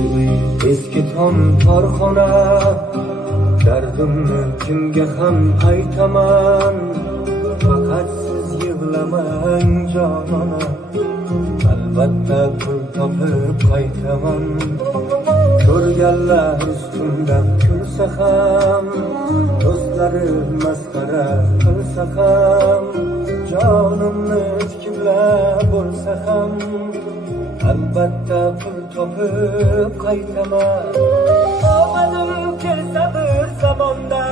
eski uy eski tom torxona dardimni kimga ham aytaman faqat siz yig'lamang jonona albatta pul topib qaytaman ko'rganlar ustimdan kulsa ham do'stlari masxara qilsa ham jonimni tiklab bo'lsa ham albatta pul topib qaytaman omadim kelsa bir zamonda